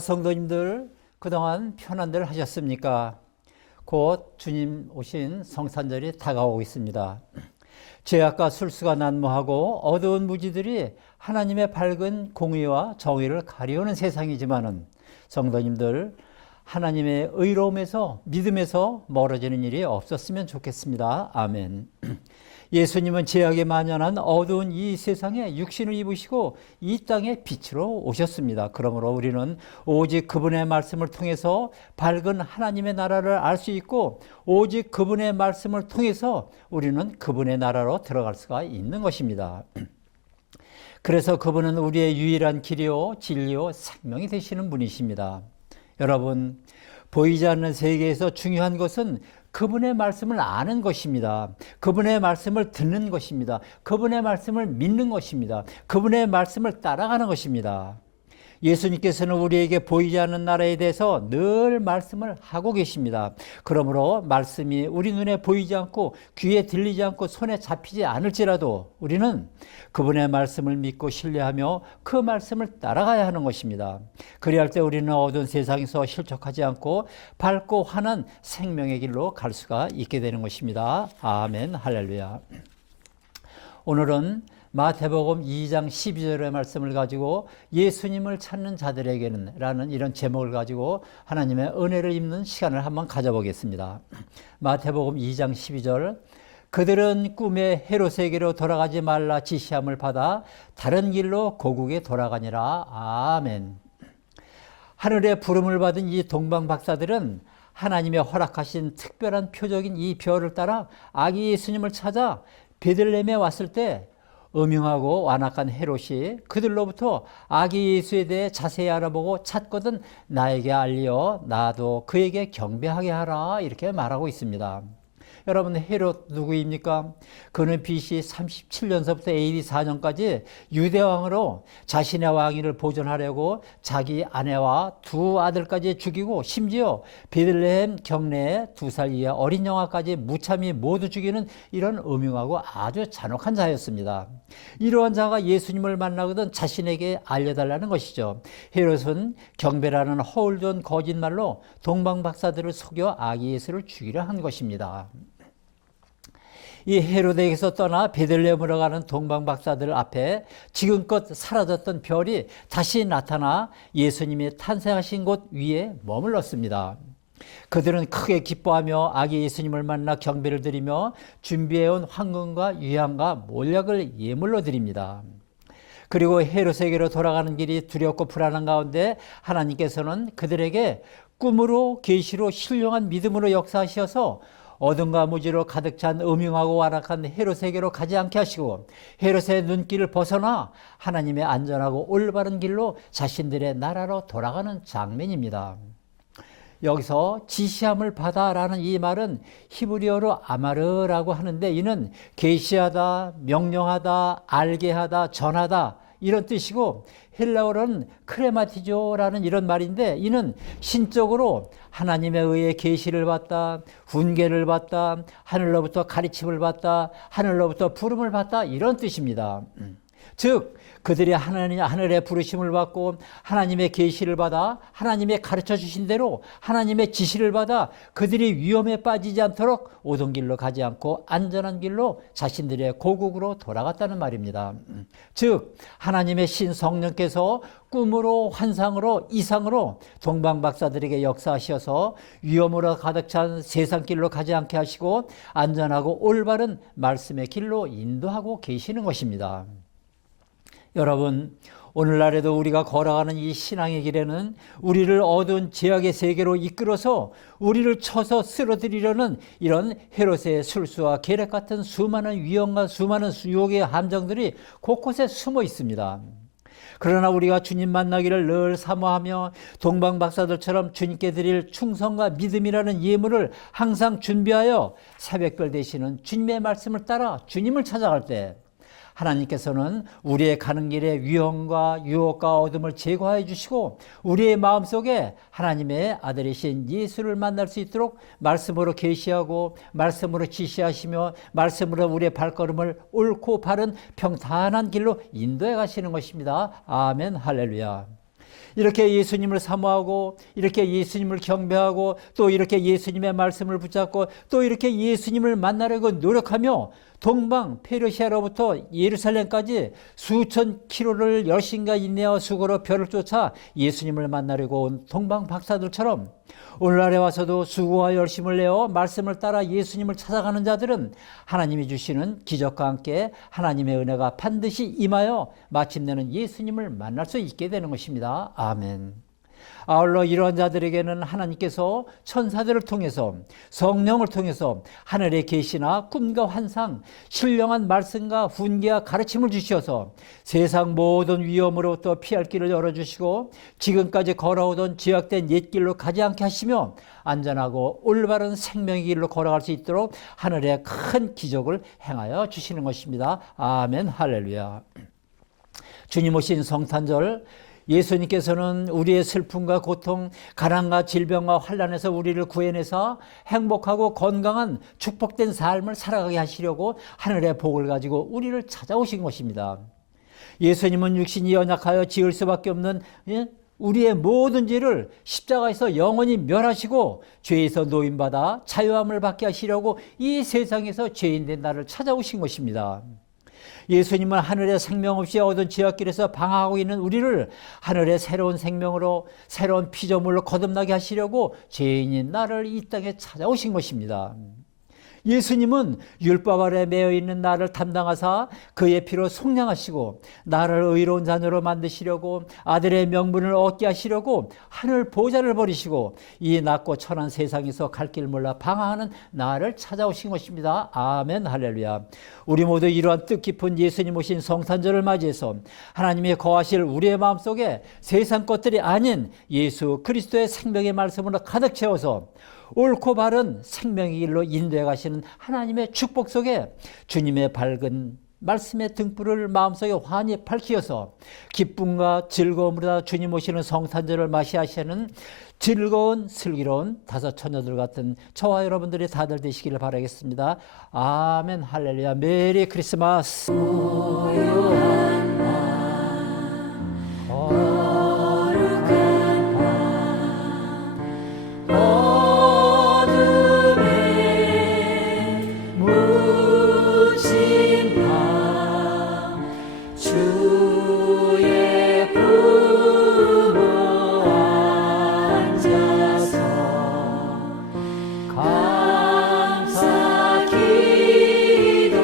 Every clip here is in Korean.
성도님들, 그동안 편안들 하셨습니까? 곧 주님 오신 성탄절이 다가오고 있습니다. 죄악과 술수가 난무하고 어두운 무지들이 하나님의 밝은 공의와 정의를 가려우는 세상이지만은 성도님들, 하나님의 의로움에서 믿음에서 멀어지는 일이 없었으면 좋겠습니다. 아멘. 예수님은 죄악에 만연한 어두운 이 세상에 육신을 입으시고 이 땅에 빛으로 오셨습니다. 그러므로 우리는 오직 그분의 말씀을 통해서 밝은 하나님의 나라를 알 수 있고, 오직 그분의 말씀을 통해서 우리는 그분의 나라로 들어갈 수가 있는 것입니다. 그래서 그분은 우리의 유일한 길이요 진리요 생명이 되시는 분이십니다. 여러분, 보이지 않는 세계에서 중요한 것은 그분의 말씀을 아는 것입니다. 그분의 말씀을 듣는 것입니다. 그분의 말씀을 믿는 것입니다. 그분의 말씀을 따라가는 것입니다. 예수님께서는 우리에게 보이지 않는 나라에 대해서 늘 말씀을 하고 계십니다. 그러므로 말씀이 우리 눈에 보이지 않고 귀에 들리지 않고 손에 잡히지 않을지라도 우리는 그분의 말씀을 믿고 신뢰하며 그 말씀을 따라가야 하는 것입니다. 그리할 때 우리는 어두운 세상에서 실족하지 않고 밝고 환한 생명의 길로 갈 수가 있게 되는 것입니다. 아멘, 할렐루야. 오늘은 마태복음 2장 12절의 말씀을 가지고 예수님을 찾는 자들에게는 라는 이런 제목을 가지고 하나님의 은혜를 입는 시간을 한번 가져보겠습니다. 마태복음 2장 12절, 그들은 꿈에 헤롯에게로 돌아가지 말라 지시함을 받아 다른 길로 고국에 돌아가니라. 아멘. 하늘의 부름을 받은 이 동방 박사들은 하나님의 허락하신 특별한 표적인 이 별을 따라 아기 예수님을 찾아 베들레헴에 왔을 때 음흉하고 완악한 헤롯이 그들로부터 아기 예수에 대해 자세히 알아보고 찾거든 나에게 알려 나도 그에게 경배하게 하라, 이렇게 말하고 있습니다. 여러분, 헤롯 누구입니까? 그는 BC 37년서부터 AD 4년까지 유대왕으로 자신의 왕위를 보존하려고 자기 아내와 두 아들까지 죽이고 심지어 베들레헴 경내에 2살 이하 어린 영아까지 무참히 모두 죽이는 이런 음흉하고 아주 잔혹한 자였습니다. 이러한 자가 예수님을 만나거든 자신에게 알려달라는 것이죠. 헤롯은 경배라는 허울 좋은 거짓말로 동방박사들을 속여 아기 예수를 죽이려 한 것입니다. 이 헤롯에게서 떠나 베들레헴으로 가는 동방박사들 앞에 지금껏 사라졌던 별이 다시 나타나 예수님이 탄생하신 곳 위에 머물렀습니다. 그들은 크게 기뻐하며 아기 예수님을 만나 경배를 드리며 준비해온 황금과 유향과 몰약을 예물로 드립니다. 그리고 헤롯에게로 돌아가는 길이 두렵고 불안한 가운데 하나님께서는 그들에게 꿈으로 계시로 신령한 믿음으로 역사하셔서 어둠과 무지로 가득 찬 음흉하고 완악한 헤롯에게로 가지 않게 하시고 헤롯의 눈길을 벗어나 하나님의 안전하고 올바른 길로 자신들의 나라로 돌아가는 장면입니다. 여기서 지시함을 받아라는 이 말은 히브리어로 아마르라고 하는데, 이는 계시하다, 명령하다, 알게 하다, 전하다, 이런 뜻이고, 헬라어로는 크레마티조라는 이런 말인데, 이는 신적으로 하나님에 의해 계시를 받다, 훈계를 받다, 하늘로부터 가르침을 받다, 하늘로부터 부름을 받다, 이런 뜻입니다. 즉 그들이 하늘의 부르심을 받고 하나님의 계시를 받아 하나님의 가르쳐 주신 대로 하나님의 지시를 받아 그들이 위험에 빠지지 않도록 오던 길로 가지 않고 안전한 길로 자신들의 고국으로 돌아갔다는 말입니다. 즉 하나님의 신 성령께서 꿈으로, 환상으로, 이상으로 동방박사들에게 역사하셔서 위험으로 가득 찬 세상길로 가지 않게 하시고 안전하고 올바른 말씀의 길로 인도하고 계시는 것입니다. 여러분, 오늘날에도 우리가 걸어가는 이 신앙의 길에는 우리를 어두운 죄악의 세계로 이끌어서 우리를 쳐서 쓰러뜨리려는 이런 헤롯의 술수와 계략 같은 수많은 위험과 수많은 유혹의 함정들이 곳곳에 숨어 있습니다. 그러나 우리가 주님 만나기를 늘 사모하며 동방박사들처럼 주님께 드릴 충성과 믿음이라는 예물을 항상 준비하여 새벽별 되시는 주님의 말씀을 따라 주님을 찾아갈 때 하나님께서는 우리의 가는 길에 위험과 유혹과 어둠을 제거해 주시고 우리의 마음속에 하나님의 아들이신 예수를 만날 수 있도록 말씀으로 계시하고 말씀으로 지시하시며 말씀으로 우리의 발걸음을 옳고 바른 평탄한 길로 인도해 가시는 것입니다. 아멘, 할렐루야. 이렇게 예수님을 사모하고 이렇게 예수님을 경배하고 또 이렇게 예수님의 말씀을 붙잡고 또 이렇게 예수님을 만나려고 노력하며 동방 페르시아로부터 예루살렘까지 수천 킬로를 열심과 인내와 수고로 별을 쫓아 예수님을 만나려고 온 동방 박사들처럼 오늘날에 와서도 수고와 열심을 내어 말씀을 따라 예수님을 찾아가는 자들은 하나님이 주시는 기적과 함께 하나님의 은혜가 반드시 임하여 마침내는 예수님을 만날 수 있게 되는 것입니다. 아멘. 아울러 이러한 자들에게는 하나님께서 천사들을 통해서 성령을 통해서 하늘의 계시나 꿈과 환상, 신령한 말씀과 훈계와 가르침을 주셔서 세상 모든 위험으로부터 피할 길을 열어주시고 지금까지 걸어오던 죄악된 옛길로 가지 않게 하시며 안전하고 올바른 생명의 길로 걸어갈 수 있도록 하늘의 큰 기적을 행하여 주시는 것입니다. 아멘. 할렐루야. 주님 오신 성탄절, 예수님께서는 우리의 슬픔과 고통, 가난과 질병과 환난에서 우리를 구해내서 행복하고 건강한 축복된 삶을 살아가게 하시려고 하늘의 복을 가지고 우리를 찾아오신 것입니다. 예수님은 육신이 연약하여 지을 수밖에 없는 우리의 모든 죄를 십자가에서 영원히 멸하시고 죄에서 노임받아 자유함을 받게 하시려고 이 세상에서 죄인된 나를 찾아오신 것입니다. 예수님은 하늘의 생명 없이 얻은 지하길에서 방황하고 있는 우리를 하늘의 새로운 생명으로 새로운 피조물로 거듭나게 하시려고 죄인인 나를 이 땅에 찾아오신 것입니다. 예수님은 율법 아래 매여 있는 나를 담당하사 그의 피로 속량하시고 나를 의로운 자녀로 만드시려고 아들의 명분을 얻게 하시려고 하늘 보좌를 버리시고 이 낮고 천한 세상에서 갈 길 몰라 방황하는 나를 찾아오신 것입니다. 아멘. 할렐루야. 우리 모두 이러한 뜻깊은 예수님 오신 성탄절을 맞이해서 하나님이 거하실 우리의 마음속에 세상 것들이 아닌 예수 그리스도의 생명의 말씀으로 가득 채워서 옳고 바른 생명의 길로 인도해 가시는 하나님의 축복 속에 주님의 밝은 말씀의 등불을 마음속에 환히 밝히어서 기쁨과 즐거움으로 주님 오시는 성탄절을 맞이하시는 즐거운 슬기로운 다섯 처녀들 같은 저와 여러분들이 다들 되시기를 바라겠습니다. 아멘. 할렐루야. 메리 크리스마스. 고요한 밤, 거룩한 밤, 어둠에 묻힌 밤, 주의 품에 앉아서 감사 기도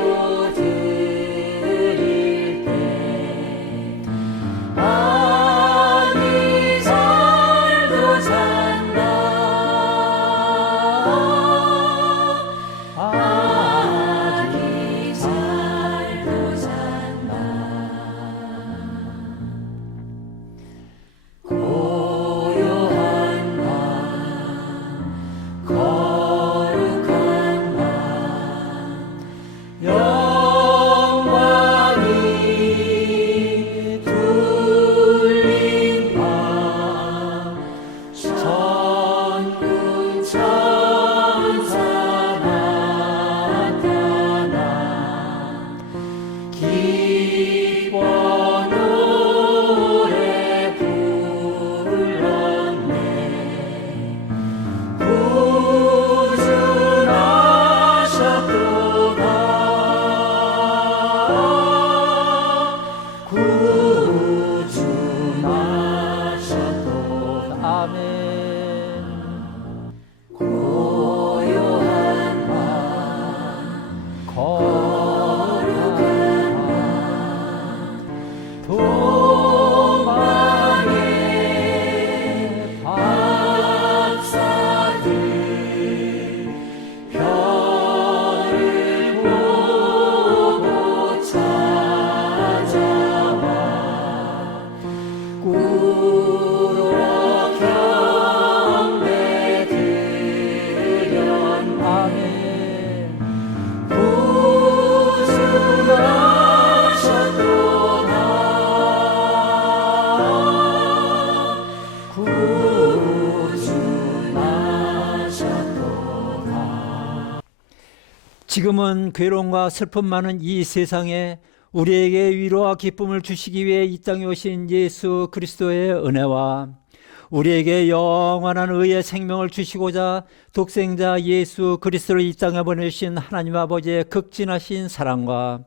드릴 때 아기 잘도 잔다, 아기 잘도 잔다. 고요한 밤, 거룩한 밤, 영광이 둘린 밤, 천군 천사 나타나 기뻐 노래 불렀네. 구준하셨도다, 구준하셨도다. 아멘. 고요한 밤, 거룩한 밤, 동방의 박사들 별을 보고 찾아와 꾸러 경배 드련. 아멘. 구준하셨도다, 구준하셨도다. 지금은 괴로움과 슬픔 많은 이 세상에 우리에게 위로와 기쁨을 주시기 위해 이 땅에 오신 예수 그리스도의 은혜와 우리에게 영원한 의의 생명을 주시고자 독생자 예수 그리스도를 이 땅에 보내신 하나님 아버지의 극진하신 사랑과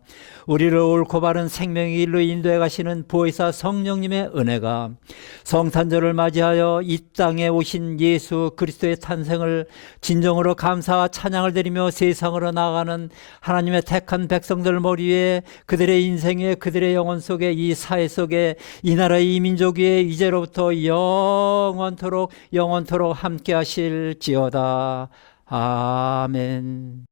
우리를 옳고 바른 생명의 길로 인도해 가시는 보혜사 성령님의 은혜가 성탄절을 맞이하여 이 땅에 오신 예수 그리스도의 탄생을 진정으로 감사와 찬양을 드리며 세상으로 나아가는 하나님의 택한 백성들 머리에 그들의 인생에 그들의 영혼 속에 이 사회 속에 이 나라 이 민족 위에 이제로부터 영원토록 함께 하실지어다. 아멘.